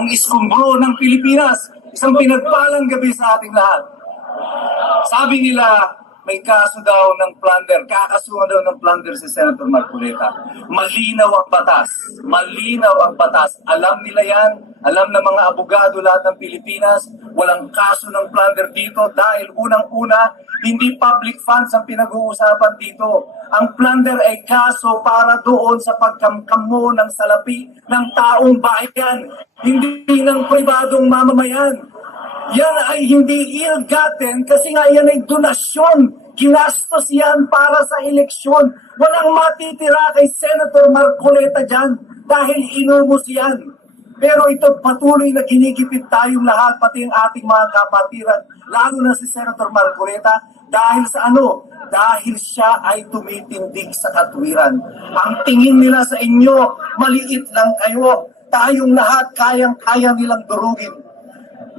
ang iskumbro ng Pilipinas. Isang pinagpalang gabi sa ating lahat. Sabi nila, may kaso daw ng plunder, kakasuhan daw ng plunder si Senator Marcoleta. Malinaw ang batas. Malinaw ang batas. Alam nila yan. Alam ng mga abogado lahat ng Pilipinas. Walang kaso ng plunder dito dahil unang-una, hindi public funds ang pinag-uusapan dito. Ang plunder ay kaso para doon sa pagkamkamo ng salapi ng taong bayan, hindi ng pribadong mamamayan. Yan ay hindi ill-gotten kasi nga yan ay donasyon. Ginastos yan para sa eleksyon. Walang matitira kay Senator Marcoleta dyan dahil inumos yan. Pero ito patuloy na ginigipit tayong lahat, pati ang ating mga kapatiran, lalo na si Senator Marcoleta, dahil sa ano? Dahil siya ay tumitindig sa katwiran. Ang tingin nila sa inyo, maliit lang kayo. Tayong lahat, kayang-kaya nilang durugin.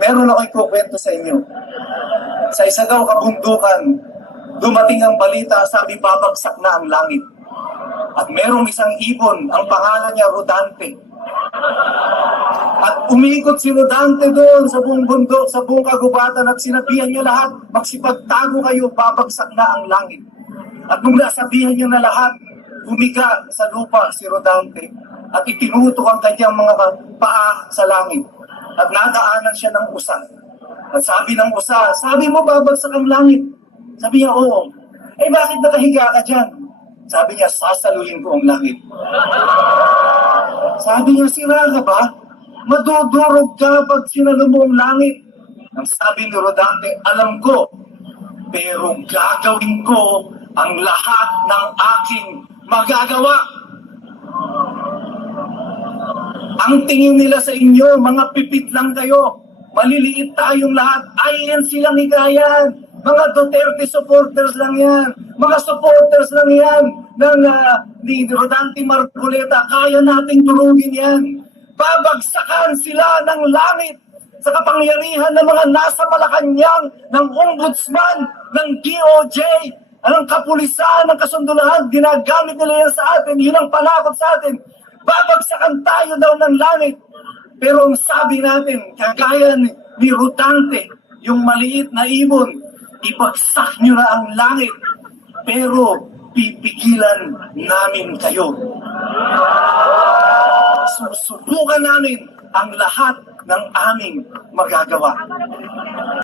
Meron ako ikukwento sa inyo. Sa isa daw kabundukan, dumating ang balita, sabi babagsak na ang langit. At merong isang ibon, ang pangalan niya Rodante. At umikot si Rodante doon sa buong bundok, sa buong kagubatan at sinabihan niya lahat, magsipagtago kayo, babagsak na ang langit. At nung nasabihan niya na lahat, humiga sa lupa si Rodante at itinutok ang kanyang mga paa sa langit. At nadaanan siya ng usa. At sabi ng usa, sabi mo babagsak ang langit? Sabi niya, oo. Eh bakit nakahiga ka dyan? Sabi niya, sasaluhin ko ang langit. Sabi niya, sira ka ba? Madudurog ka pag sinalo mo ang langit. Ang sabi ni Rodante, alam ko, pero gagawin ko ang lahat ng aking magagawa. Ang tingin nila sa inyo, mga pipit lang kayo. Maliliit tayong lahat. Ayan silang hikayan. Mga Duterte supporters lang yan. Mga supporters lang yan ni Rodante Marcoleta. Kaya nating durugin yan. Babagsakan sila ng langit sa kapangyarihan ng mga nasa Malacanang, ng ombudsman, ng DOJ, ng kapulisan, ng kasundulan. Ginagamit nila yan sa atin. Yun ang panakot sa atin. Babagsakan tayo daw ng langit. Pero ang sabi natin, kagaya ni Rodante, yung maliit na ibon, ibagsak nyo na ang langit, pero pipigilan namin kayo. Susubukan namin ang lahat ng aming magagawa.